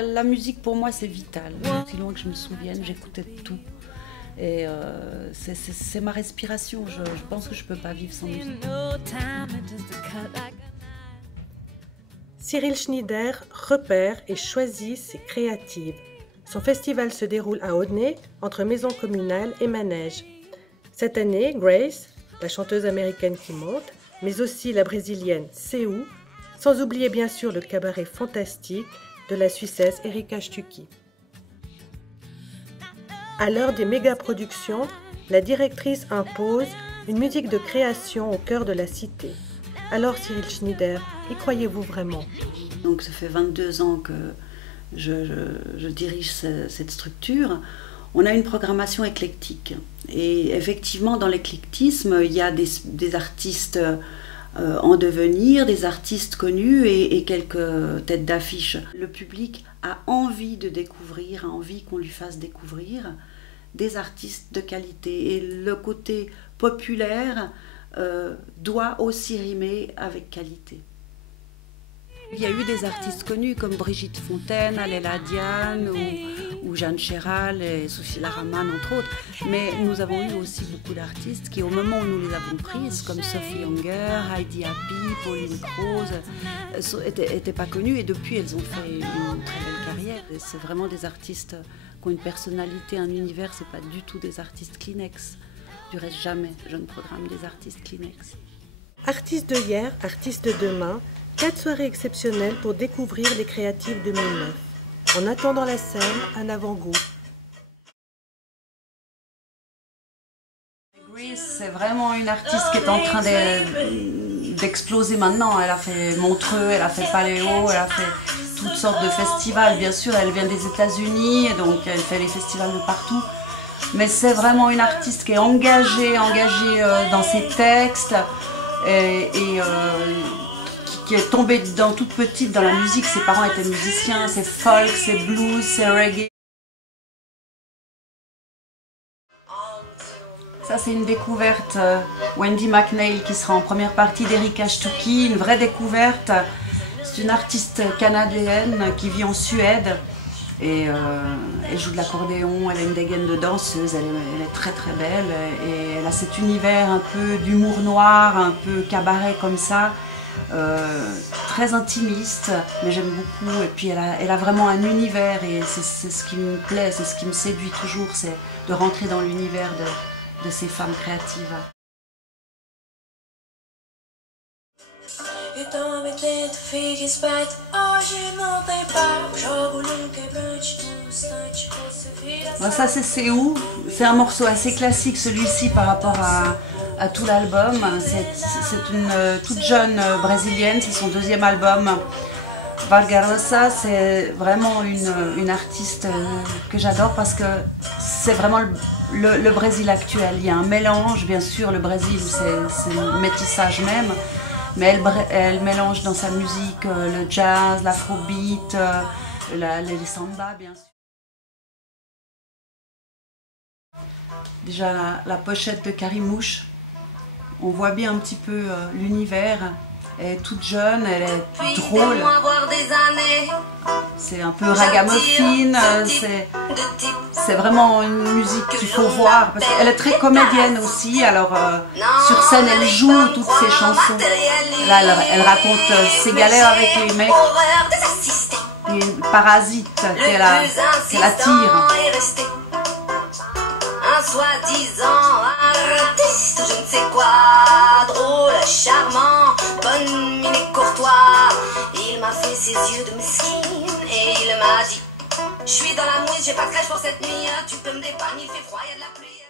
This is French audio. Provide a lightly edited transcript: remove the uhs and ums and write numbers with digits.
la musique pour moi c'est vital. Aussi loin que je me souvienne, j'écoutais tout. Et c'est ma respiration, je pense que je ne peux pas vivre sans musique. Cyril Schneider repère et choisit ses créatives. Son festival se déroule à Audnay, entre maison communale et manège. Cette année, Grace, la chanteuse américaine qui monte, mais aussi la brésilienne Seou, sans oublier bien sûr le cabaret fantastique de la Suissesse Erika Stucki. À l'heure des méga-productions, la directrice impose une musique de création au cœur de la cité. Alors Cyril Schneider, y croyez-vous vraiment? Donc ça fait 22 ans que je dirige cette structure. On a une programmation éclectique. Et effectivement, dans l'éclectisme, il y a des artistes en devenir, des artistes connus et quelques têtes d'affiche. Le public a envie de découvrir, a envie qu'on lui fasse découvrir des artistes de qualité. Et le côté populaire doit aussi rimer avec qualité. Il y a eu des artistes connus comme Brigitte Fontaine, Aléla Diane ou Jeanne Chéral et Soucilla Rahman entre autres. Mais nous avons eu aussi beaucoup d'artistes qui au moment où nous les avons prises, comme Sophie Hunger, Heidi Happy, Pauline Croze, n'étaient pas connues et depuis elles ont fait une très belle carrière. C'est vraiment des artistes qui ont une personnalité, un univers, c'est pas du tout des artistes Kleenex. Du reste, jamais je ne programme des artistes Kleenex. Artistes de hier, artistes de demain, 4 soirées exceptionnelles pour découvrir les créatives 2009. En attendant la scène, un avant-goût. Grace, c'est vraiment une artiste qui est en train d'exploser maintenant. Elle a fait Montreux, elle a fait Paléo, elle a fait toutes sortes de festivals. Bien sûr, elle vient des États-Unis, donc elle fait les festivals de partout. Mais c'est vraiment une artiste qui est engagée dans ses textes et qui est tombée dans toute petite dans la musique. Ses parents étaient musiciens, c'est folk, c'est blues, c'est reggae. Ça c'est une découverte, Wendy McNeil qui sera en première partie d'Erika Stucki, une vraie découverte. C'est une artiste canadienne qui vit en Suède. Et elle joue de l'accordéon, elle a une dégaine de danseuse, elle est très très belle et elle a cet univers un peu d'humour noir, un peu cabaret comme ça, très intimiste, mais j'aime beaucoup. Et puis elle a vraiment un univers et c'est ce qui me plaît, c'est ce qui me séduit toujours, c'est de rentrer dans l'univers de ces femmes créatives. Ça c'est Seou, c'est un morceau assez classique celui-ci par rapport à tout l'album. C'est une toute jeune brésilienne, c'est son deuxième album. Vargarosa, c'est vraiment une artiste que j'adore parce que c'est vraiment le Brésil actuel. Il y a un mélange, bien sûr, le Brésil c'est le métissage même. Mais elle mélange dans sa musique le jazz, l'afrobeat, les samba, bien sûr. Déjà la pochette de Karimouche, on voit bien un petit peu l'univers. Elle est toute jeune, elle est drôle. C'est un peu ragamuffin, c'est vraiment une musique qu'il faut voir. Parce qu'elle est très comédienne aussi, alors sur scène elle joue toutes ses chansons. Là elle raconte ses galères avec les mecs, les parasites qu'elle attire. Un soi-disant artiste, je ne sais quoi, drôle, charmant, bonne mine et courtois. Il m'a fait ses yeux de mesquine et il m'a dit: je suis dans la mouise, j'ai pas de crèche pour cette nuit, tu peux me dépanner, il fait froid, il y a de la pluie.